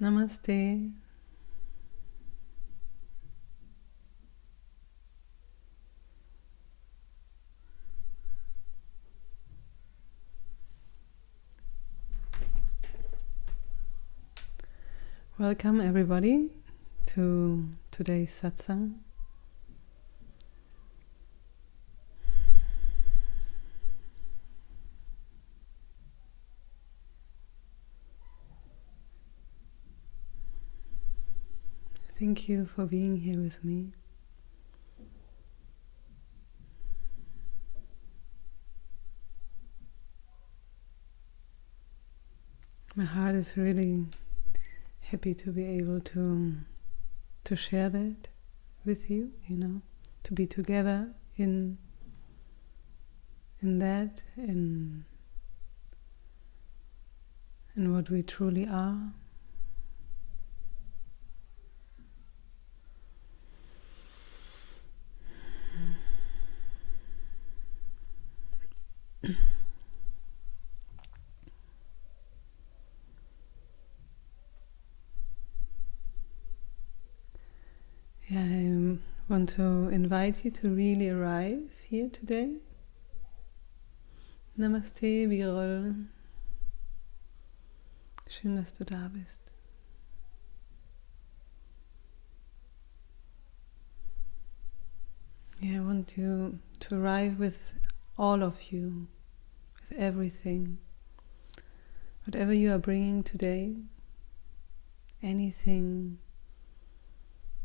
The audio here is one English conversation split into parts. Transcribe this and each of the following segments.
Namaste. Welcome everybody to today's Satsang. Thank you for being here with me. My heart is really happy to be able to share that with you, to be together in that, in what we truly are. Yeah, I want to invite you to really arrive here today. Namaste, Virol. Schön, dass du da bist. Yeah, I want you to arrive with all of you, with everything. Whatever you are bringing today, anything.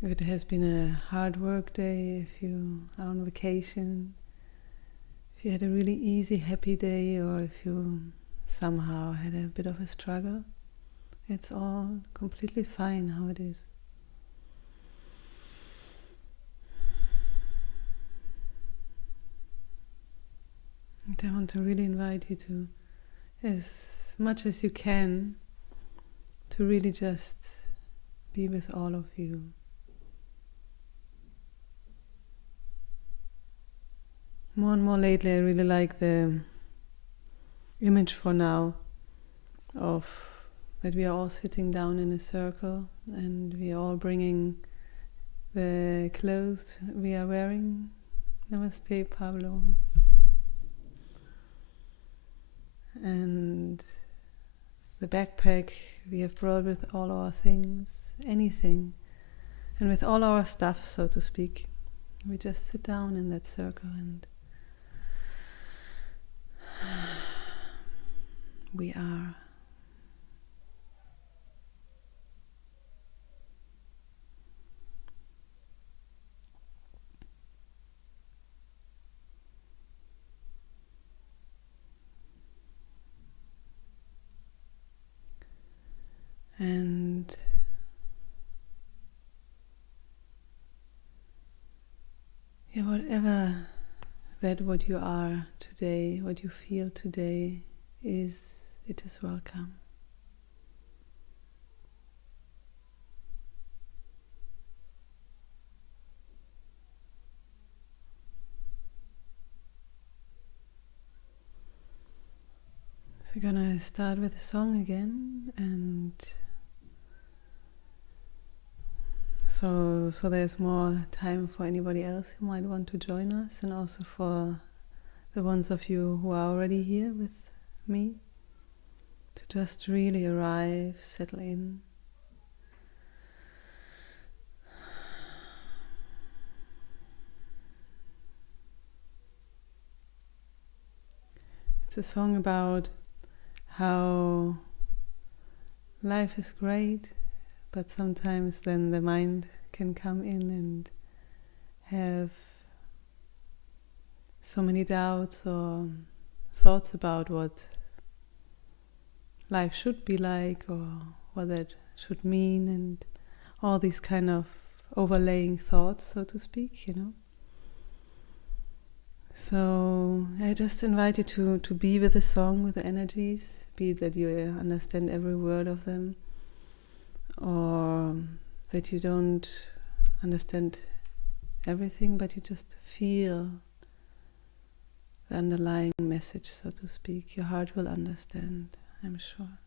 If it has been a hard work day, if you are on vacation, if you had a really easy, happy day, or if you somehow had a bit of a struggle, it's all completely fine how it is. And I want to really invite you to, as much as you can, to really just be with all of you. More and more lately I really like the image for now of that we are all sitting down in a circle and we are all bringing the clothes we are wearing. Namaste, Pablo. And the backpack we have brought with all our things, anything, and with all our stuff, so to speak. We just sit down in that circle and we are. And yeah, whatever that what you are today, what you feel today is, it is welcome. So we're gonna start with a song again, and so there's more time for anybody else who might want to join us, and also for the ones of you who are already here with me, to just really arrive, settle in. It's a song about how life is great, but sometimes then the mind can come in and have so many doubts or thoughts about what life should be like or what that should mean, and all these kind of overlaying thoughts, so to speak, So I just invite you to be with the song, with the energies, be it that you understand every word of them or that you don't understand everything, but you just feel the underlying message, so to speak. Your heart will understand, I'm sure.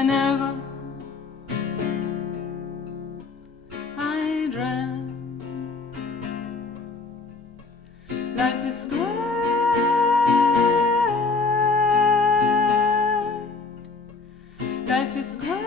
whenever I dream. Life is great. Life is great.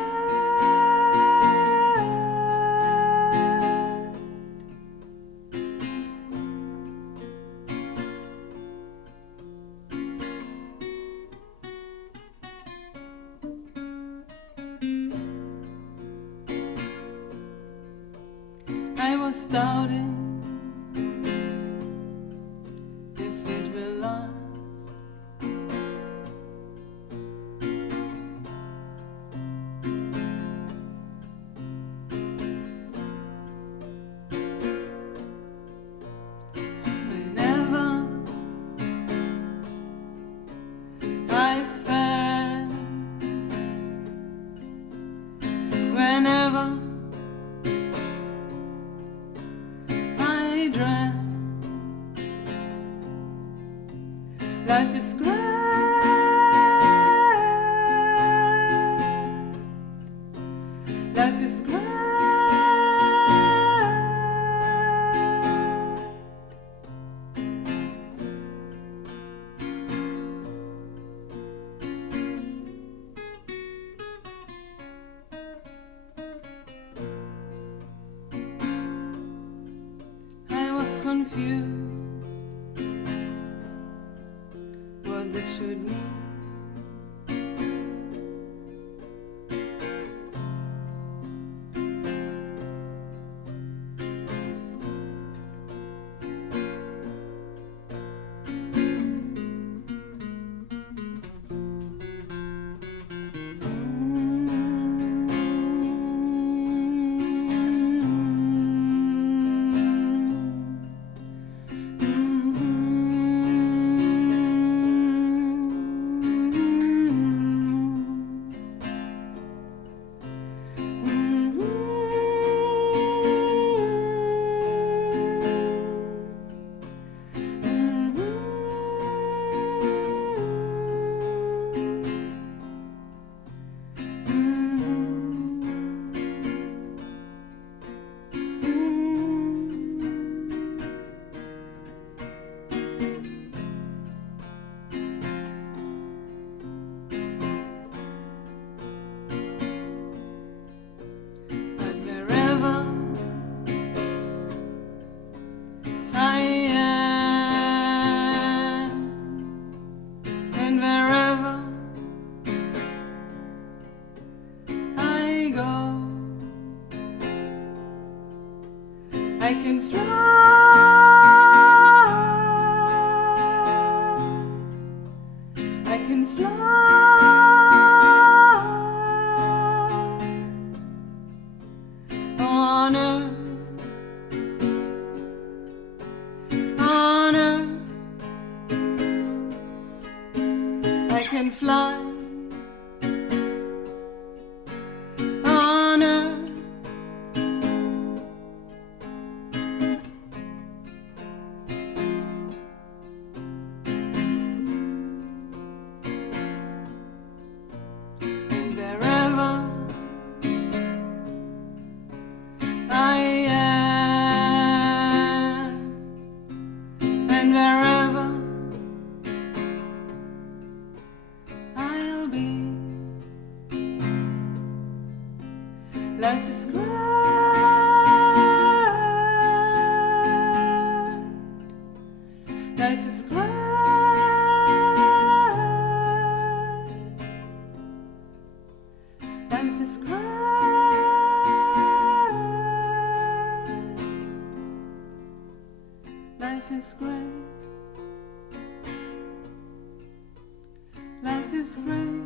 I was doubting if it will last. Whenever I fell, whenever I dream, life is great. Life is great. I was confused what this should mean. But wherever I am, and wherever I go, I can fly. I can fly. On earth, on earth, I can fly. On earth, and wherever I am, and wherever I'll be, life is great. Life is great. Life is great. Life is great. Life is great.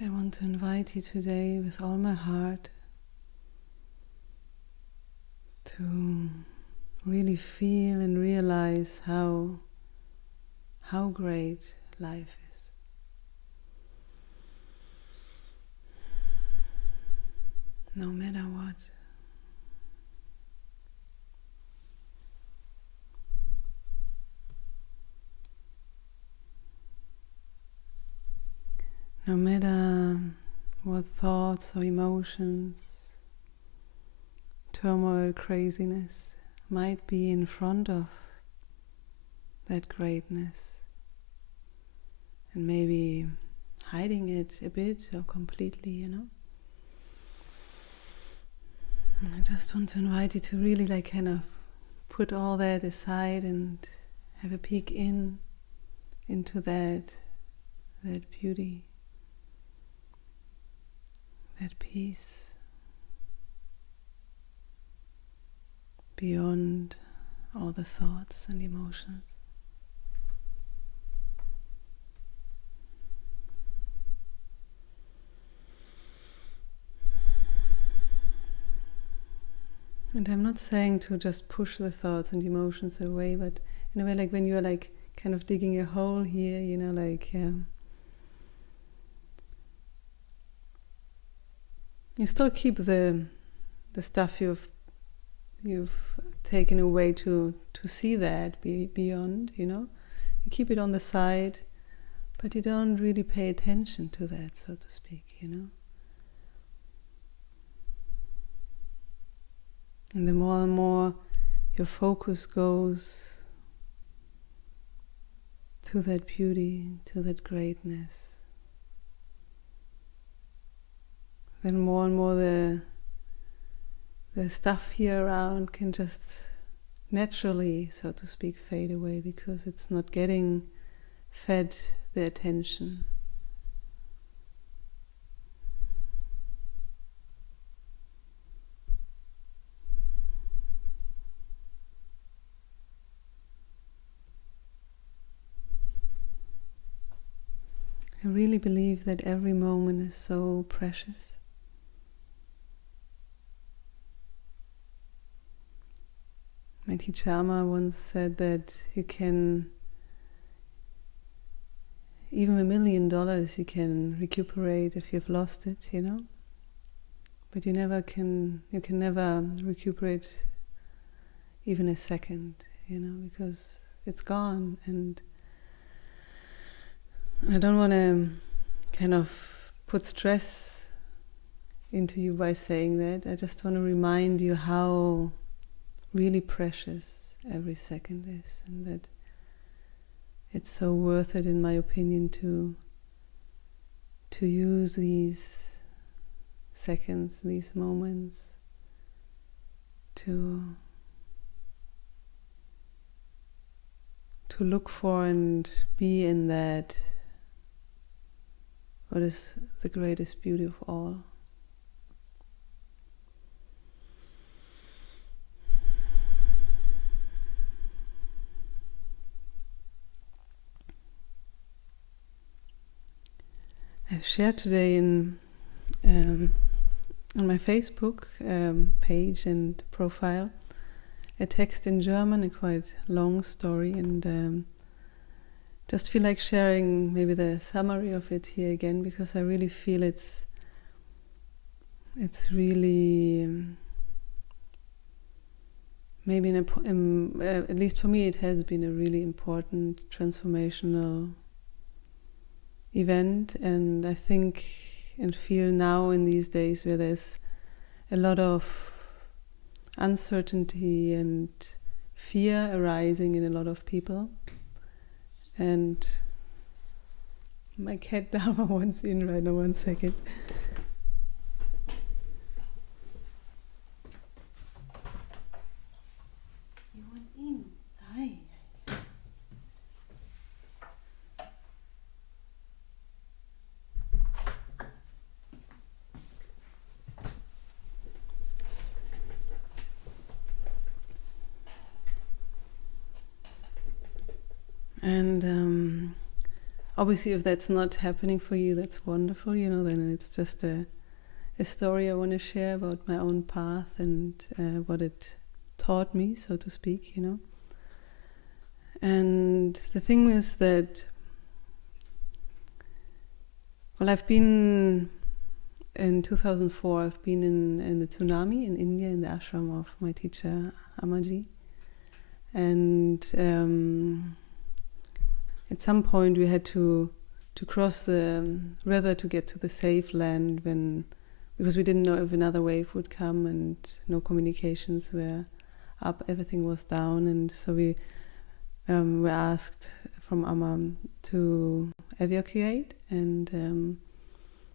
I want to invite you today with all my heart to really feel and realize how great life is. No matter what. No matter what thoughts or emotions, turmoil, craziness might be in front of that greatness, and maybe hiding it a bit or completely, I just want to invite you to really kind of put all that aside and have a peek into that beauty, that peace beyond all the thoughts and emotions. And I'm not saying to just push the thoughts and emotions away, but in a way, like when you're like kind of digging a hole here, you still keep the stuff you've taken away to see that beyond, You keep it on the side, but you don't really pay attention to that, so to speak, And the more and more your focus goes to that beauty, to that greatness, then more and more the stuff here around can just naturally, so to speak, fade away because it's not getting fed the attention. I really believe that every moment is so precious. My teacher Amma once said that you can, even $1 million you can recuperate if you've lost it, But you can never recuperate even a second, because it's gone. And I don't want to kind of put stress into you by saying that. I just want to remind you how really precious every second is, and that it's so worth it, in my opinion, to use these seconds, these moments, to look for and be in that what is the greatest beauty of all. I've shared today on my Facebook page and profile a text in German, a quite long story, and just feel like sharing maybe the summary of it here again, because I really feel it's really maybe at least for me it has been a really important transformational event. And I think and feel now in these days where there's a lot of uncertainty and fear arising in a lot of people. And my cat Dama wants in right now, 1 second. You want in? Hi. And obviously, if that's not happening for you, that's wonderful, then it's just a story I want to share about my own path and what it taught me, so to speak, And the thing is that, well, I've been, in 2004, I've been in the tsunami in India, in the ashram of my teacher, Amaji. And at some point we had to cross the river to get to the safe land because we didn't know if another wave would come and no communications were up, everything was down. And so we were asked from Amma to evacuate. And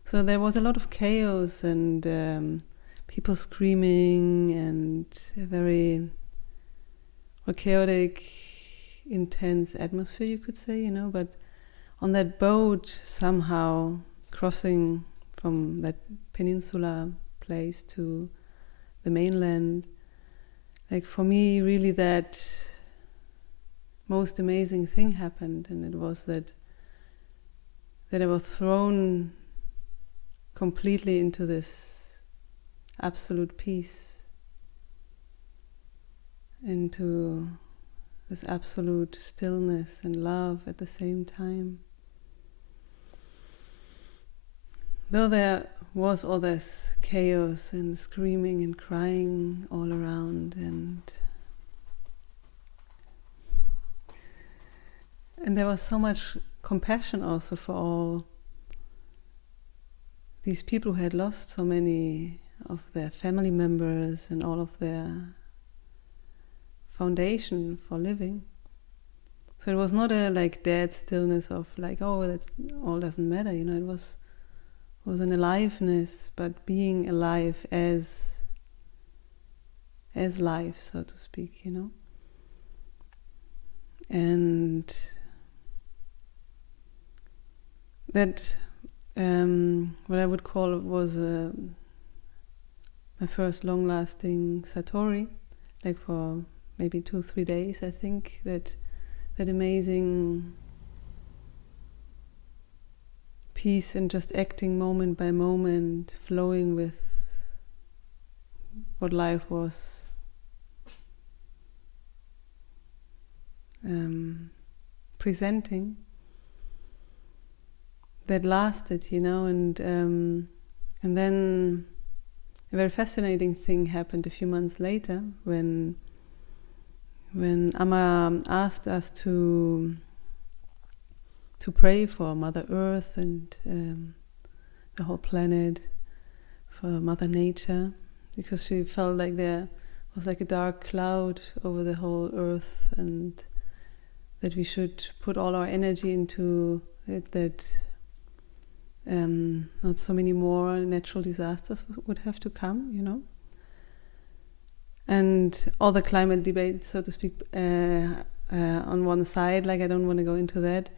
so there was a lot of chaos and people screaming and a very chaotic, intense atmosphere, you could say, but on that boat, somehow crossing from that peninsula place to the mainland, like for me, really that most amazing thing happened, and it was that I was thrown completely into this absolute peace, into this absolute stillness and love at the same time. Though there was all this chaos and screaming and crying all around, and there was so much compassion also for all these people who had lost so many of their family members and all of their foundation for living. So it was not a dead stillness of that's all doesn't matter, it was an aliveness, but being alive as life, so to speak, And that what I would call was my first long-lasting satori, for maybe 2-3 days. I think that amazing peace and just acting moment by moment, flowing with what life was presenting, that lasted, and then a very fascinating thing happened a few months later when Amma asked us to pray for Mother Earth and the whole planet, for Mother Nature, because she felt like there was a dark cloud over the whole Earth, and that we should put all our energy into it, that not so many more natural disasters would have to come, And all the climate debate, so to speak, on one side, I don't want to go into that.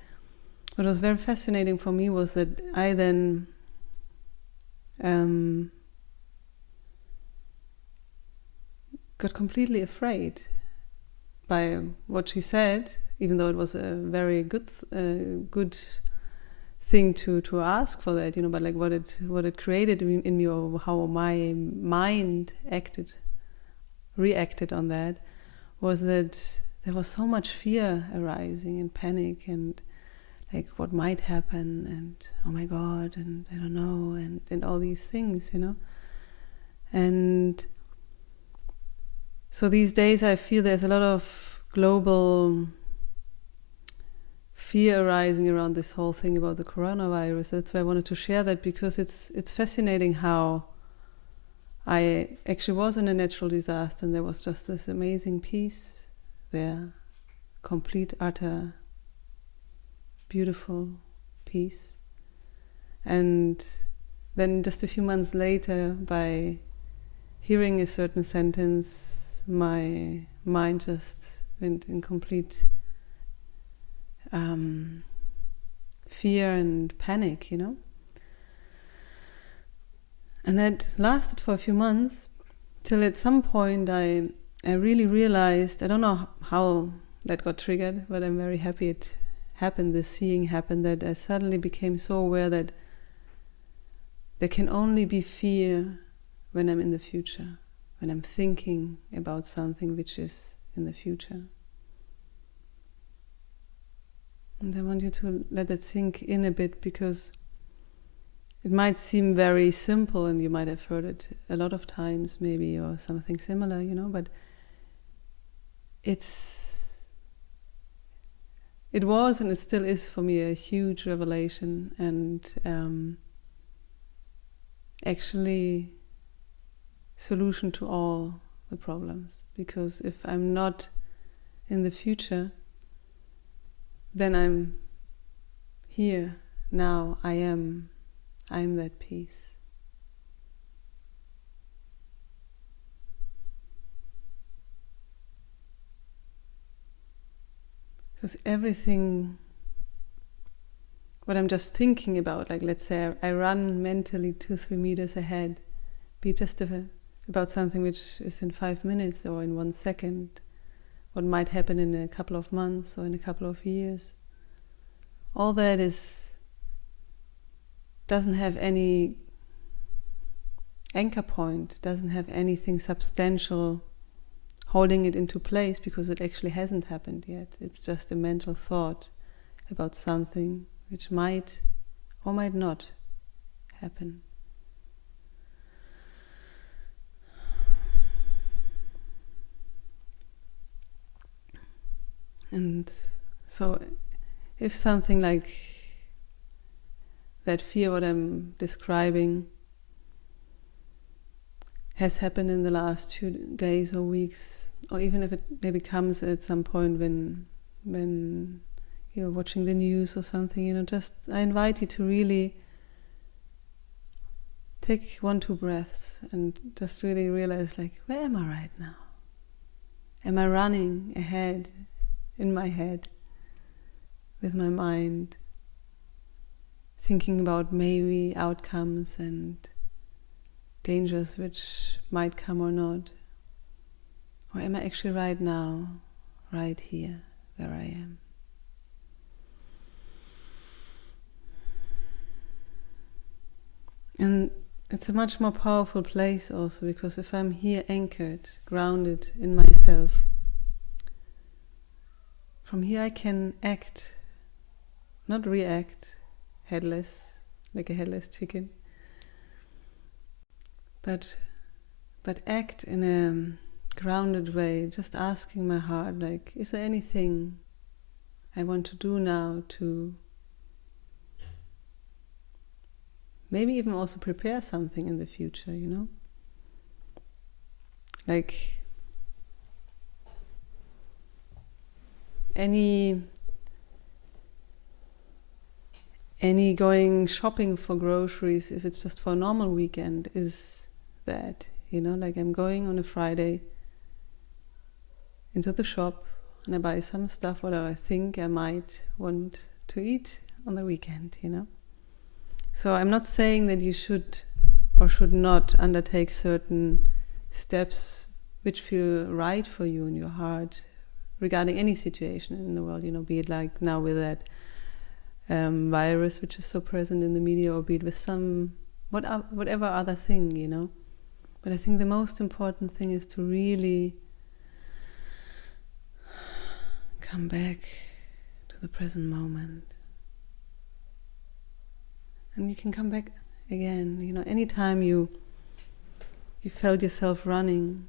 What was very fascinating for me was that I then got completely afraid by what she said, even though it was a very good thing to ask for that, but what it created in me, or how my mind reacted on that, was that there was so much fear arising and panic and what might happen, and oh my God, and I don't know, and all these things, And so these days I feel there's a lot of global fear arising around this whole thing about the coronavirus. That's why I wanted to share that, because it's fascinating how I actually was in a natural disaster and there was just this amazing peace there, complete, utter, beautiful peace. And then just a few months later, by hearing a certain sentence, my mind just went in complete fear and panic, And that lasted for a few months, till at some point I really realized, I don't know how that got triggered, but I'm very happy happened, this seeing happened, that I suddenly became so aware that there can only be fear when I'm in the future, when I'm thinking about something which is in the future. And I want you to let that sink in a bit, because it might seem very simple and you might have heard it a lot of times maybe, or something similar, but it was and it still is for me a huge revelation, and actually solution to all the problems. Because if I'm not in the future, then I'm here, now, I'm that peace. Because everything, what I'm just thinking about, like let's say I run mentally 2-3 meters ahead, be just about something which is in 5 minutes or in 1 second, what might happen in a couple of months or in a couple of years. All that doesn't have any anchor point, doesn't have anything substantial holding it into place, because it actually hasn't happened yet. It's just a mental thought about something which might or might not happen. And so if something like that fear, what I'm describing, has happened in the last 2 days or weeks, or even if it maybe comes at some point when you're watching the news or something, just I invite you to really take 1-2 breaths and just really realize, like, where am I right now? Am I running ahead in my head with my mind, thinking about maybe outcomes and dangers which might come or not? Or am I actually right now, right here, where I am? And it's a much more powerful place also, because if I'm here anchored, grounded in myself, from here I can act, not react, headless, like a headless chicken, but act in a grounded way, just asking my heart, like, is there anything I want to do now to maybe even also prepare something in the future, Like any going shopping for groceries, if it's just for a normal weekend, is that, like I'm going on a Friday into the shop and I buy some stuff what I think I might want to eat on the weekend, So I'm not saying that you should or should not undertake certain steps which feel right for you in your heart regarding any situation in the world, be it like now with that virus which is so present in the media, or be it with some whatever other thing, But I think the most important thing is to really come back to the present moment. And you can come back again, anytime you felt yourself running.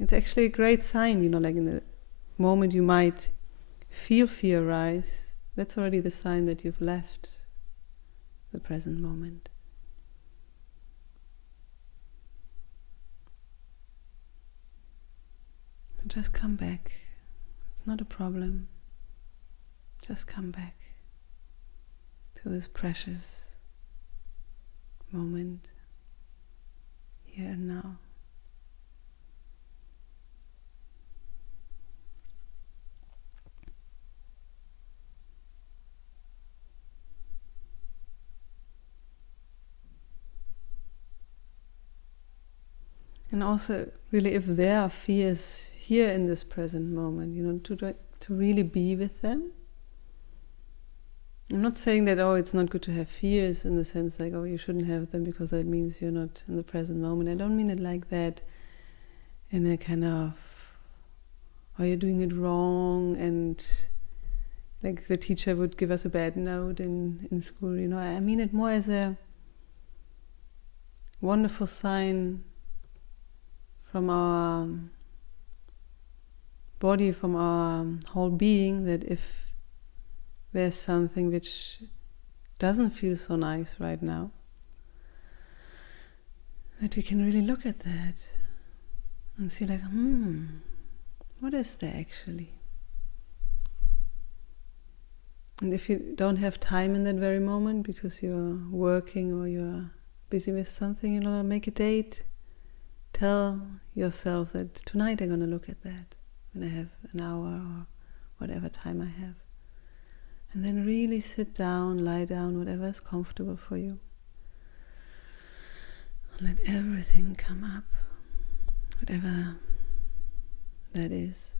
It's actually a great sign, like in the moment you might feel fear rise, that's already the sign that you've left the present moment. Just come back. It's not a problem. Just come back to this precious moment, here and now. And also, really, if there are fears here in this present moment, to really be with them, I'm not saying that, oh, it's not good to have fears in the sense like, oh, you shouldn't have them because that means you're not in the present moment. I don't mean it like that in a kind of, oh, you're doing it wrong, and like the teacher would give us a bad note in school, you know. I mean it more as a wonderful sign from our body, from our whole being, that if there's something which doesn't feel so nice right now, that we can really look at that and see like, what is there actually? And if you don't have time in that very moment because you're working or you're busy with something, you know, make a date. Tell yourself that tonight I'm going to look at that when I have an hour or whatever time I have. And then really sit down, lie down, whatever is comfortable for you. And let everything come up, whatever that is.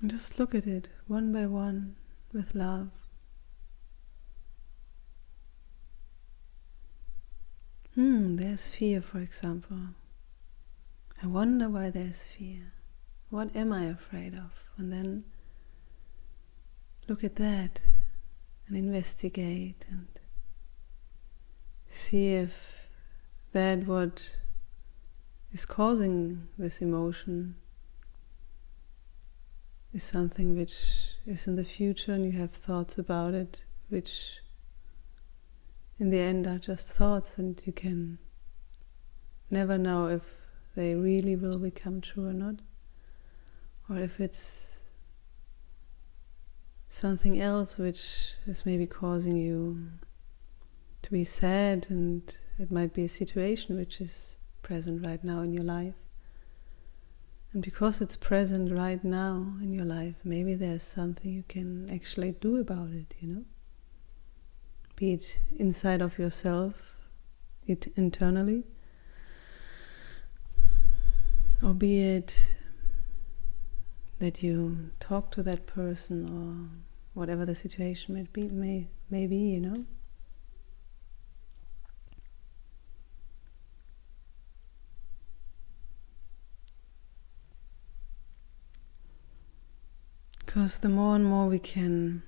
And just look at it one by one with love. There's fear, for example. I wonder why there's fear. What am I afraid of? And then look at that and investigate and see if that what is causing this emotion is something which is in the future and you have thoughts about it, which in the end are just thoughts, and you can never know if they really will become true or not, or if it's something else which is maybe causing you to be sad, and it might be a situation which is present right now in your life. And because it's present right now in your life, maybe there's something you can actually do about it, you know? Be it inside of yourself, it internally, or be it that you talk to that person, or whatever the situation may be, you know? Because the more and more we can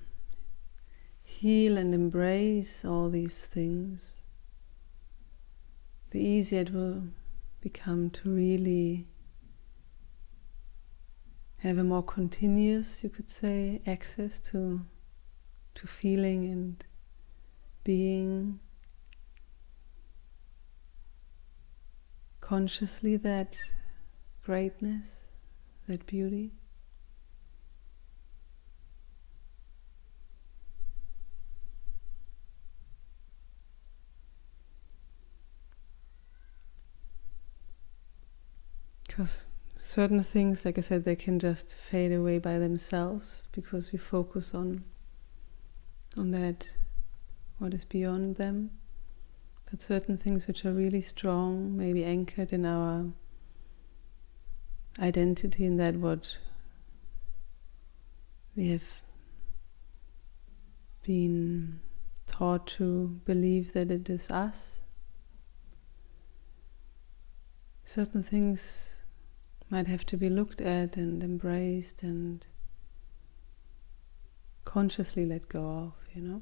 heal and embrace all these things, the easier it will become to really have a more continuous, you could say, access to feeling and being consciously that greatness, that beauty. Because certain things, like I said, they can just fade away by themselves because we focus on that, what is beyond them. But certain things which are really strong, maybe anchored in our identity, in that what we have been taught to believe that it is us. Certain things might have to be looked at and embraced and consciously let go of, you know?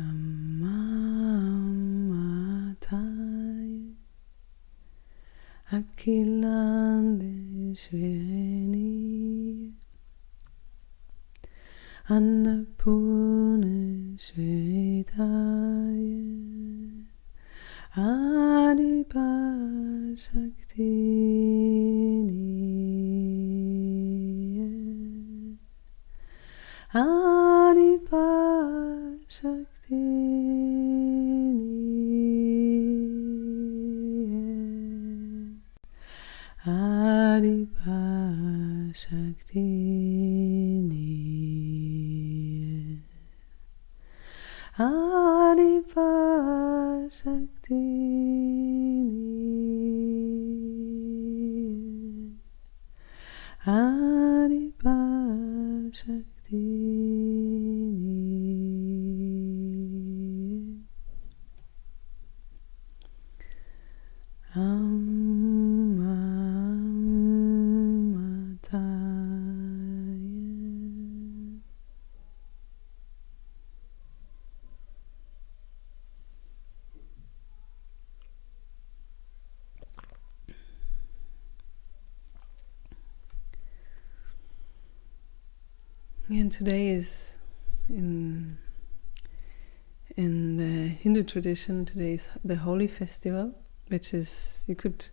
Amatai Akilande Shveni Annapurna Shvetaya Adipashaktini Adipashaktini Shakti And today is in the Hindu tradition. Today is the Holi festival, which is, you could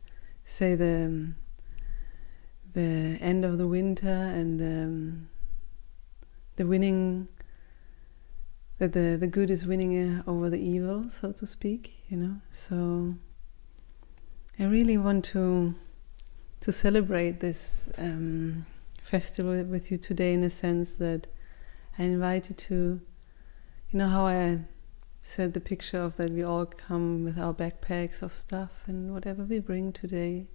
say, the end of the winter and the winning, that the good is winning over the evil, so to speak. So I really want to celebrate this festival with you today, in a sense that I invite you to, how I said the picture of that we all come with our backpacks of stuff and whatever we bring today.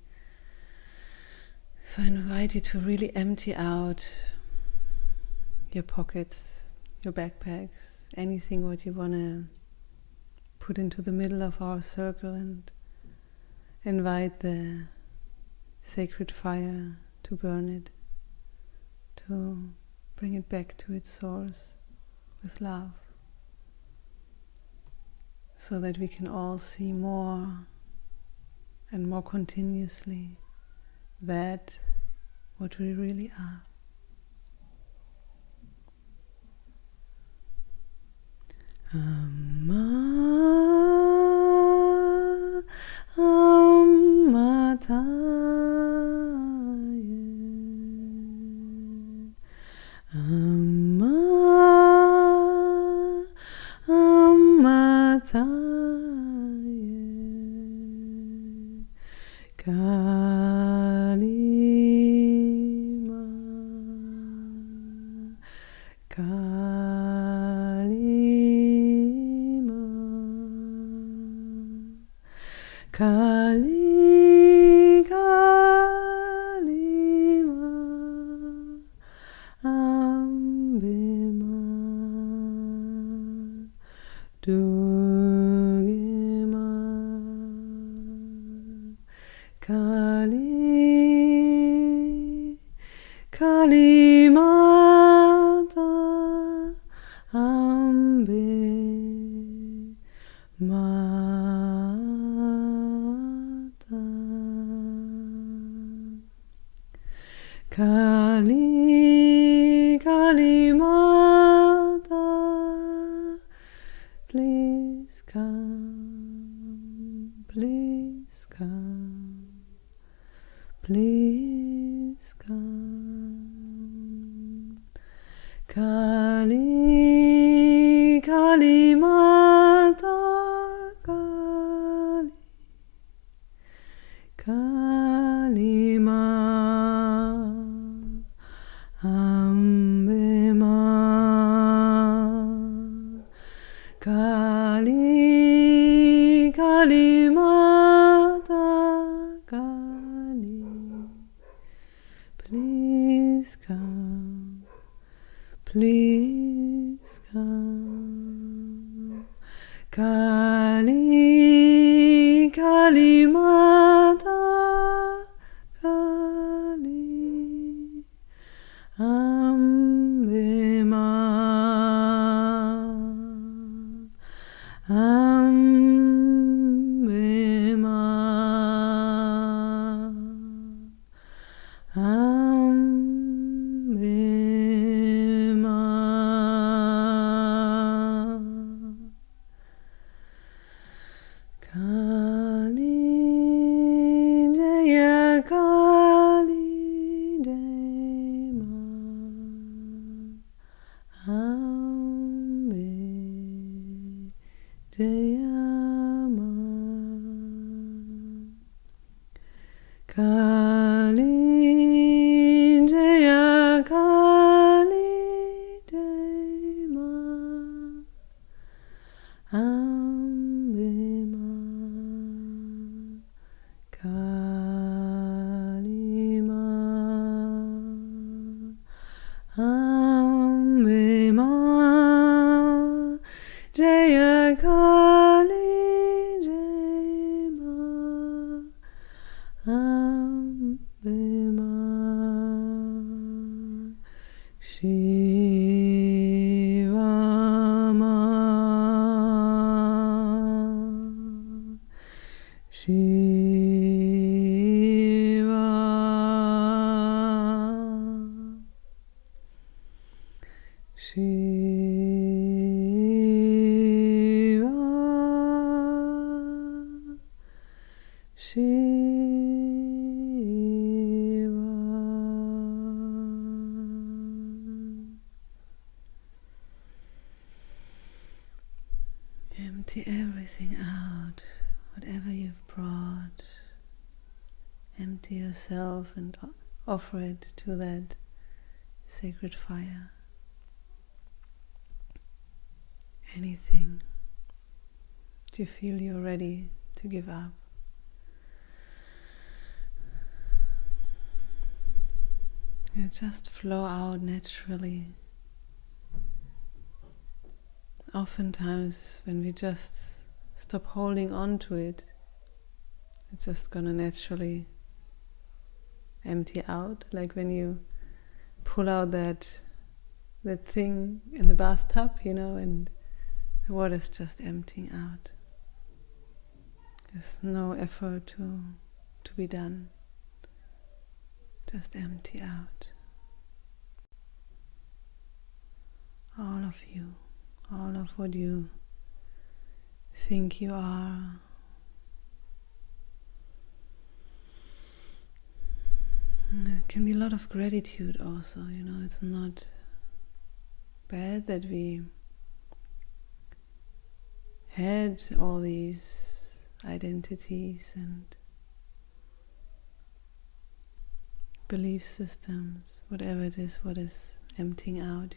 So I invite you to really empty out your pockets, your backpacks, anything what you want to put into the middle of our circle, and invite the sacred fire to burn it, to bring it back to its source with love, so that we can all see more and more continuously that what we really are. Kali, Kali Ma, Ambe Ma, Durge Ma, Kali, Kali Mata, Ambe Ma. Kali, Kali Mata, please come, please come, please come. Kali, Kali Mata, Kali, Kali Mata. Ambe Ma, Kali, Kali Mata, Kali, please come, please come. Kali, Kali Mata, Kali, Ambe Ma, Ambe Ma, Ambe Ma. Kali Jaya, Kali Jaya Ma, Ambe Jaya Ma, Kali Jaya, Kali Jaya Ma, Ambe Ma, Kali Ma, Shivama, Shiva, Shiva, Shiva. Empty everything out, whatever you've brought. Empty yourself and offer it to that sacred fire. Anything that you feel you're ready to give up. You just flow out naturally. Oftentimes when we just stop holding on to it, it's just gonna naturally empty out, like when you pull out that thing in the bathtub, and the water's just emptying out. There's no effort to be done. Just empty out. All of you, all of what you think you are. And there can be a lot of gratitude also, it's not bad that we had all these identities and belief systems, whatever it is, what is emptying out,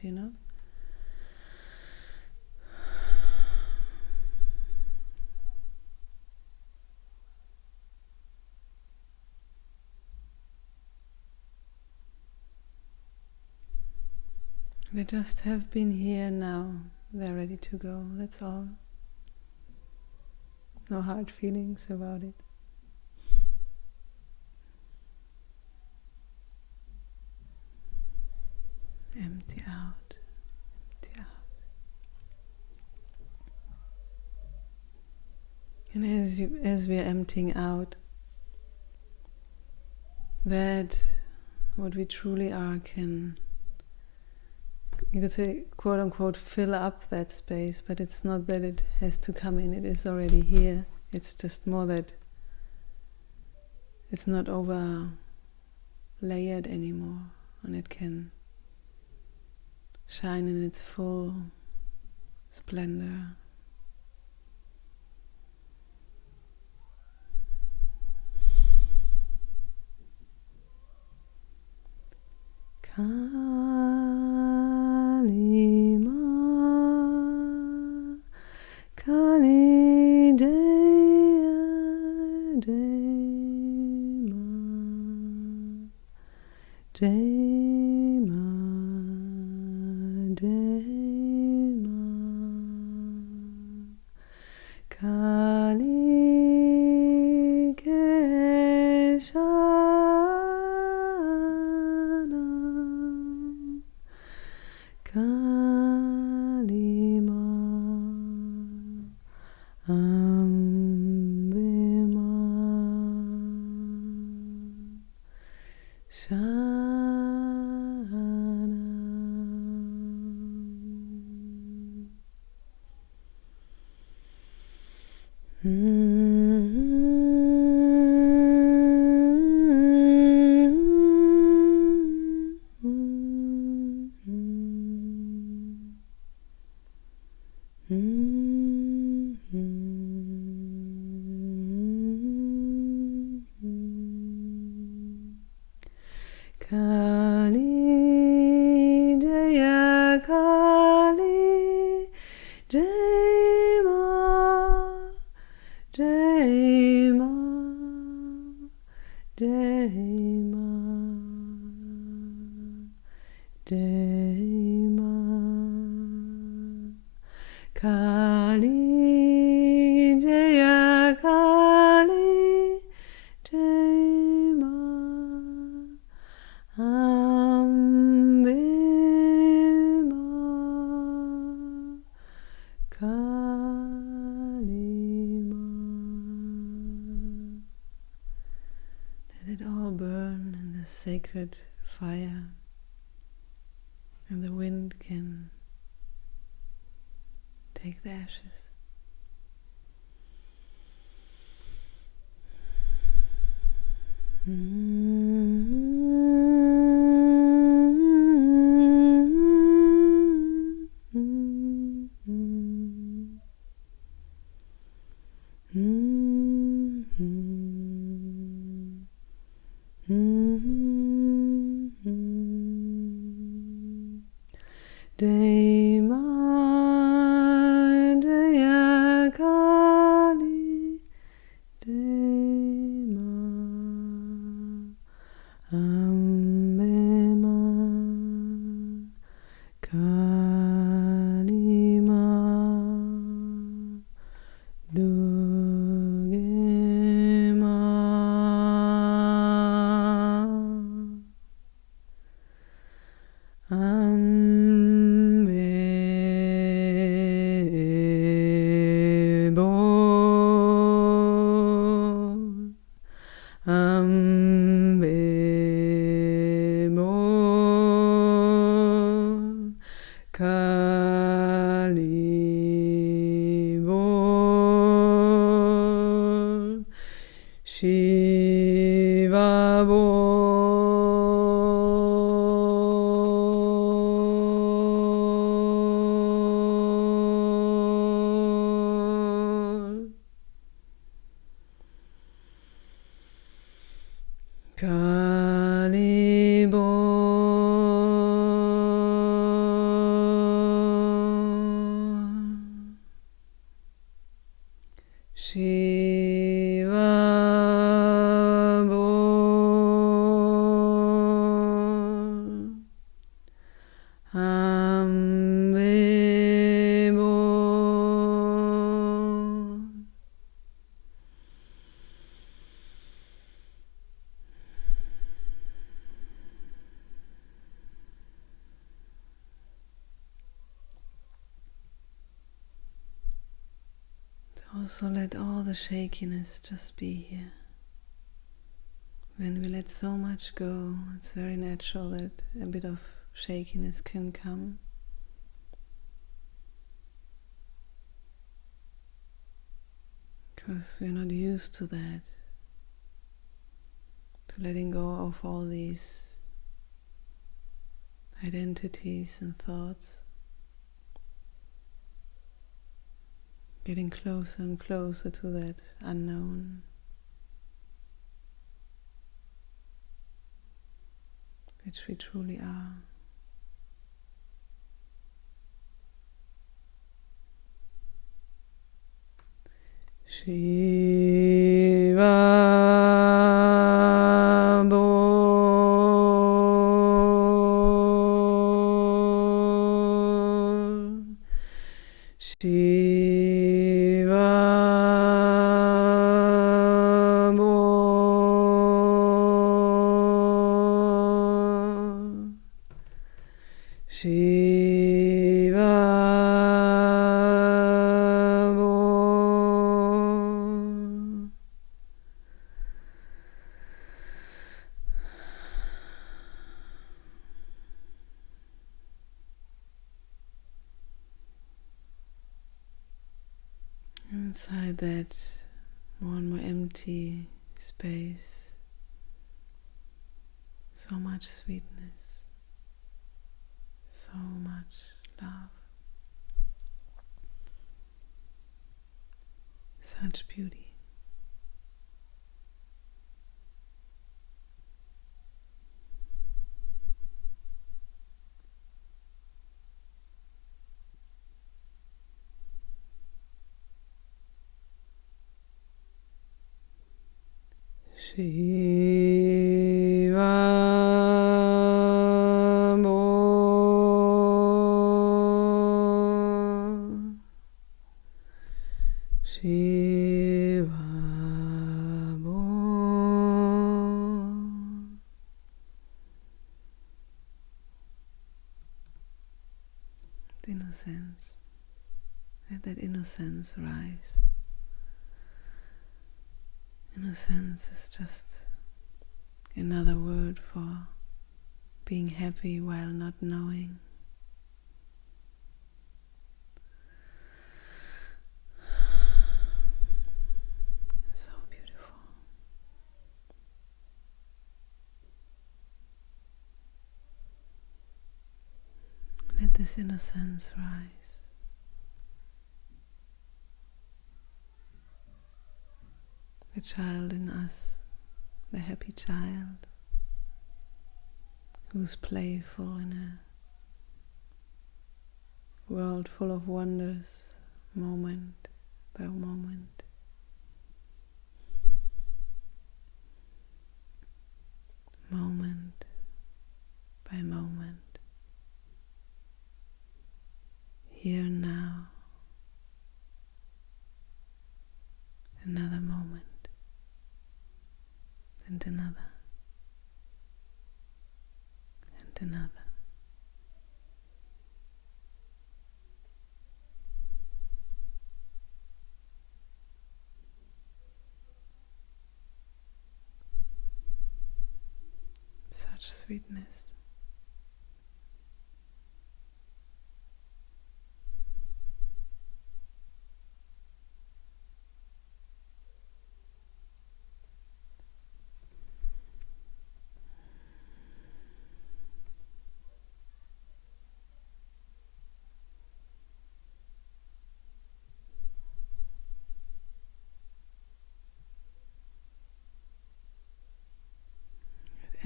They just have been here now. They're ready to go. That's all. No hard feelings about it. Empty out. Empty out. And as we are emptying out, that what we truly are can, you could say, quote unquote, fill up that space, but it's not that it has to come in, it is already here. It's just more that it's not over layered anymore, and it can shine in its full splendor. Kali Deya Dema Dema Dema Kali Keshanam Kalima Ambema Kali Jaya Kali Jema Jema Jema Jema Kali Jaya Kali Jema Ambema sacred fire, and the wind can take the ashes. Shiva Bol, Kali Bol, Shiva Bol, Ambe Bol. Also let all the shakiness just be here. When we let so much go, it's very natural that a bit of shakiness can come. Because we're not used to that, to letting go of all these identities and thoughts. Getting closer and closer to that unknown, which we truly are. Shiva Bol, Shiva Bol, Shiva Bol. Inside that more and more empty space, so much sweetness, so much love, such beauty. Shiva Bol, Shiva Bol. Innocence, let that innocence rise. Innocence is just Another word for being happy while not knowing. So beautiful. Let this innocence rise. The child in us, the happy child, who's playful in a world full of wonders, moment by moment. Moment by moment. Here and now. Another moment. And another. And another. Such sweetness.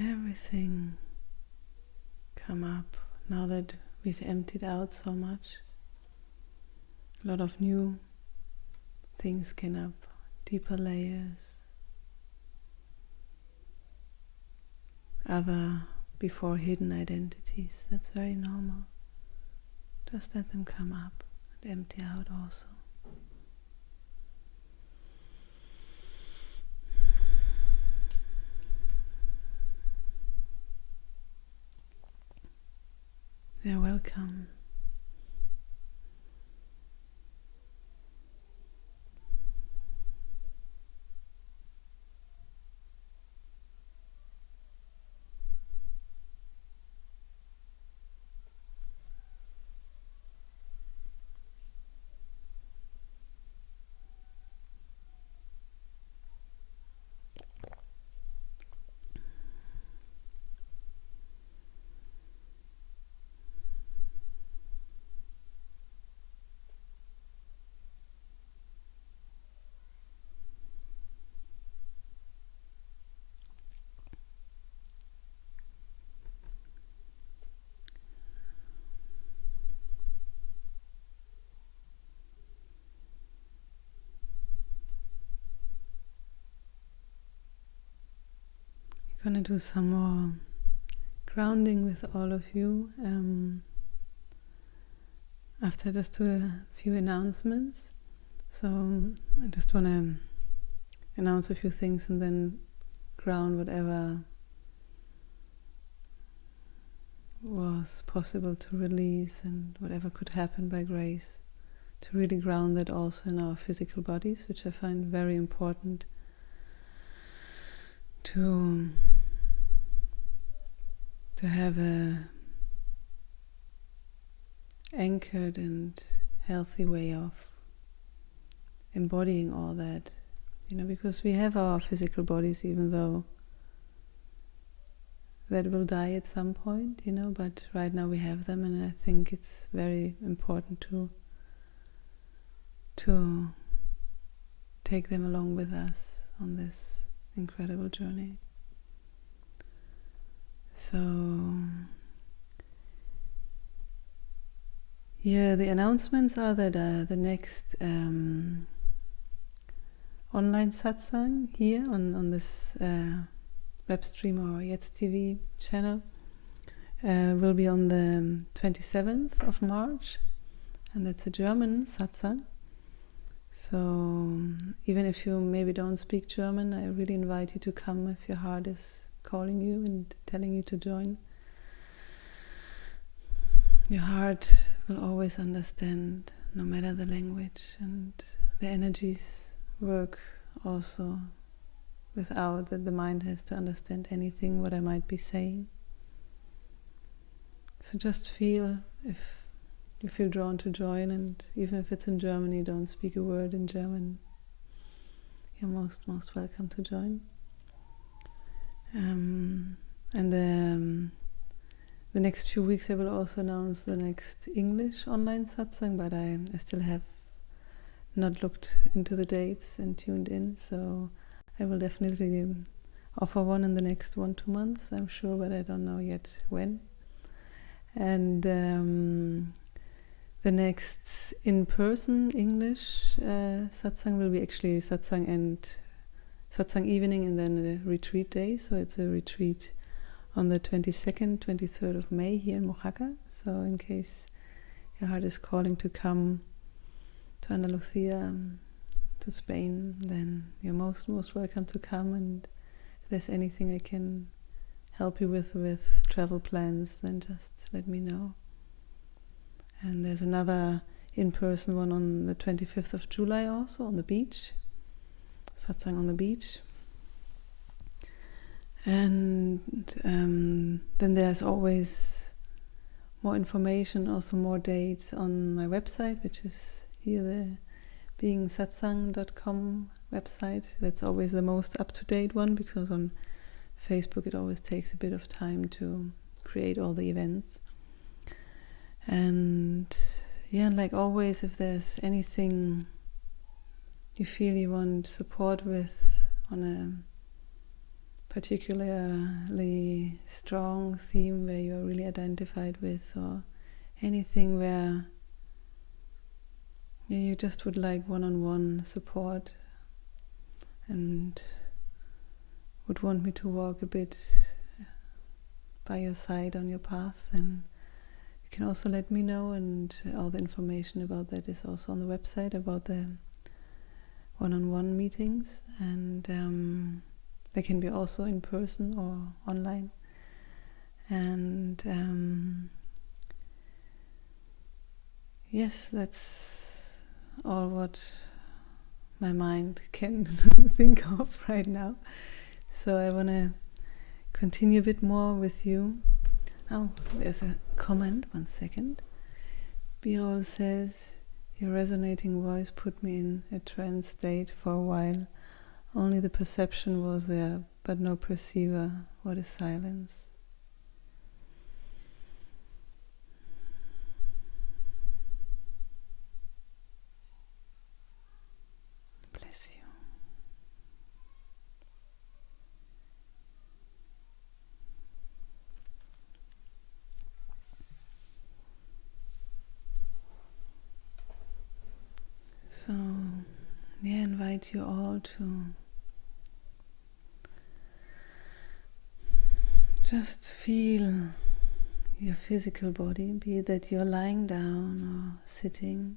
Everything come up now that we've emptied out so much. A lot of new things came up, deeper layers, other before hidden identities. That's very normal. Just let them come up and empty out also. They're welcome. I'm going to do some more grounding with all of you. After just do a few announcements. So I just want to announce a few things and then ground whatever was possible to release and whatever could happen by grace, to really ground that also in our physical bodies, which I find very important to have a anchored and healthy way of embodying all that, because we have our physical bodies, even though that will die at some point, but right now we have them, and I think it's very important to take them along with us on this incredible journey. So the announcements are that the next online satsang here on this web stream or Jetzt-TV channel will be on the 27th of March, and that's a German satsang. So even if you maybe don't speak German, I really invite you to come if your heart is calling you and telling you to join. Your heart will always understand, no matter the language, and the energies work also without that the mind has to understand anything what I might be saying. So just feel if you feel drawn to join, and even if it's in Germany, don't speak a word in German. You're most welcome to join. And the next few weeks I will also announce the next English online satsang, but I still have not looked into the dates and tuned in, so I will definitely offer one in the next 1-2 months, I'm sure, but I don't know yet when. And the next in-person English satsang will be actually satsang evening and then a retreat day. So it's a retreat on the 22nd, 23rd of May here in Mojaca. So in case your heart is calling to come to Andalusia, to Spain, then you're most welcome to come. And if there's anything I can help you with travel plans, then just let me know. And there's another in-person one on the 25th of July also on the beach, satsang on the beach. And then there's always more information, also more dates on my website, which is here, the beingsatsang.com website. That's always the most up-to-date one, because on Facebook it always takes a bit of time to create all the events. And like always, if there's anything you feel you want support with on a particularly strong theme where you are really identified with, or anything where you just would like one-on-one support and would want me to walk a bit by your side on your path, then you can also let me know. And all the information about that is also on the website, about the one-on-one meetings, and they can be also in person or online. And yes, that's all what my mind can think of right now. So I want to continue a bit more with you. Oh, there's a comment, 1 second. Birol says, your resonating voice put me in a trance state for a while. Only the perception was there, but no perceiver. What is silence? Bless you. So, I invite you all to just feel your physical body, be it that you're lying down or sitting.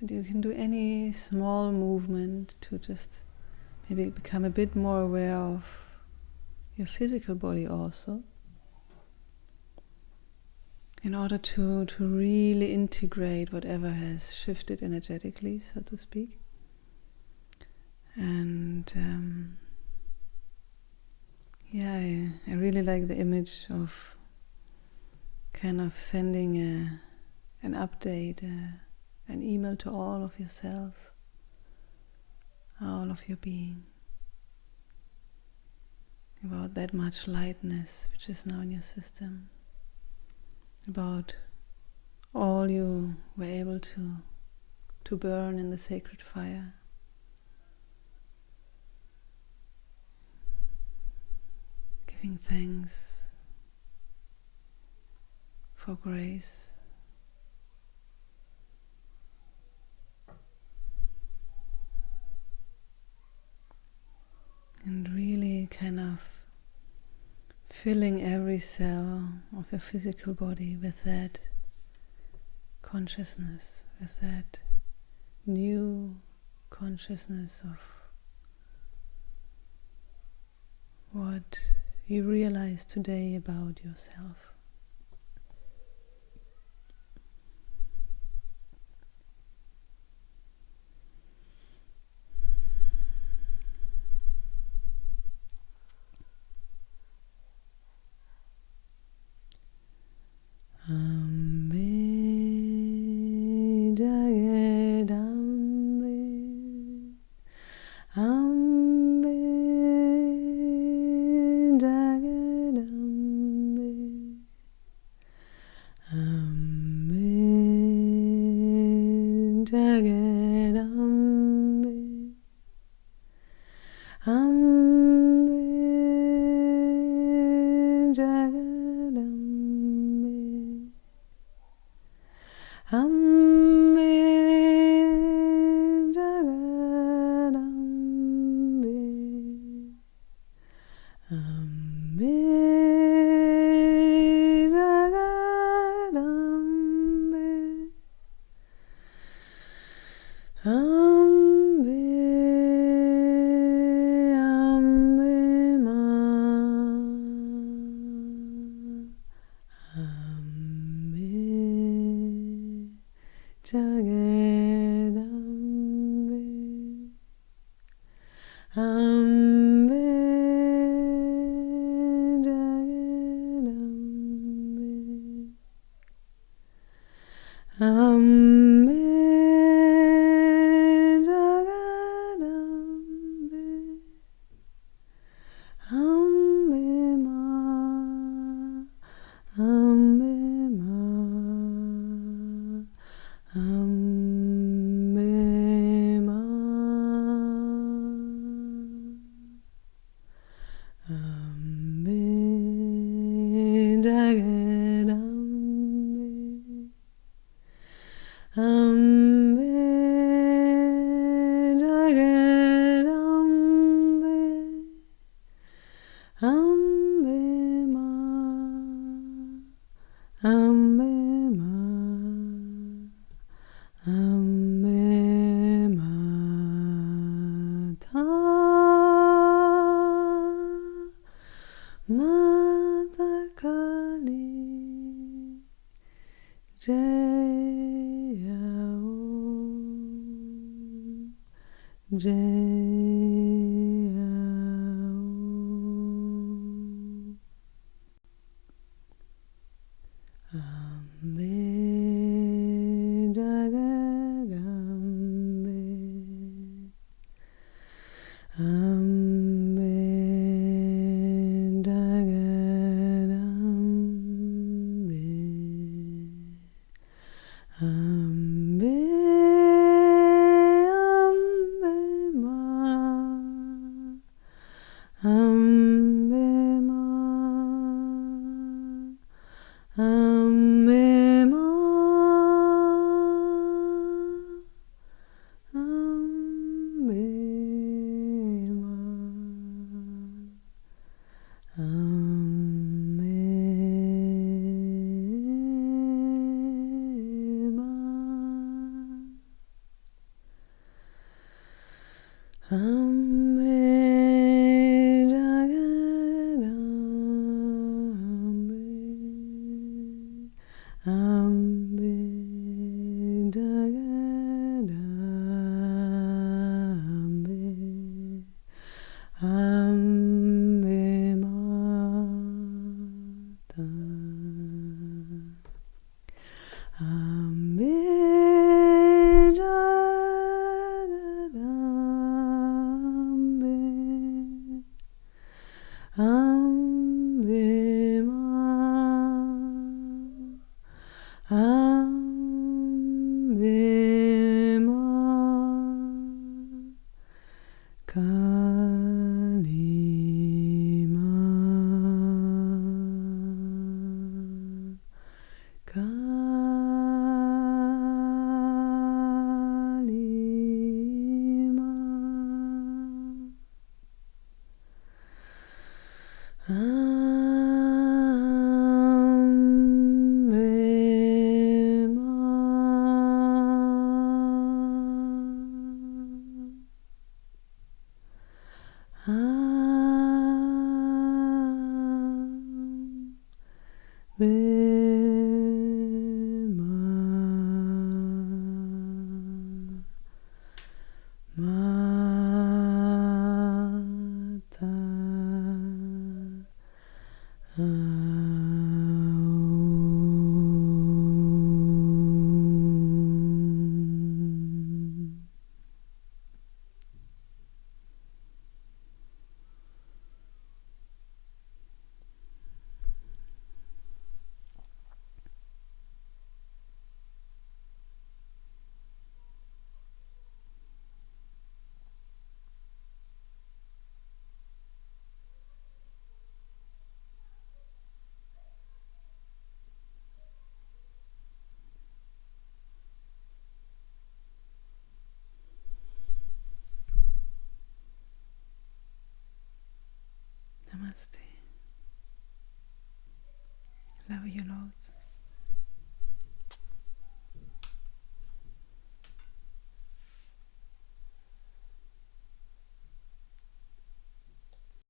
And you can do any small movement to just maybe become a bit more aware of your physical body also, in order to really integrate whatever has shifted energetically, so to speak. And I really like the image of kind of sending an update, an email to all of your cells, all of your being, about that much lightness which is now in your system, about all you were able to burn in the sacred fire. Giving thanks for grace. And really kind of filling every cell of your physical body with that consciousness, with that new consciousness of what you realize today about yourself. Jagadambe, Ambe, Jagadambe, Ambe, Jagadambe, Ambe, Jagadambe, Ambe, Ambe Ma, Ambe, Jagadambe, Ambe, Jagadambe, Ambe, Jagadambe, Ambe Ma, Ambe Ma, Ambe Ma, Ambe, Jagadambe, Ambe, Jagadambe, Ambe Ma, Ambe Ma, Ambe Ma, Ta Mata Kali, Jaya Om, Jaya Om. Ambe, Jagadambe, Ambe, Jagadambe, Ambe, Ambe Ma, Ambe Ma, Ambe Ma, Ambe Ma, Ambe Ma, Ambe, Jagadambe, Ambe, Jagadambe, Ambe Mata, Ambe, Jagadambe, Ambe Ma, Ambe Ma, Kali Ma, Kali Ma, Ambe Ma, Ambe Ma, Mata, Namaste. Love you loads.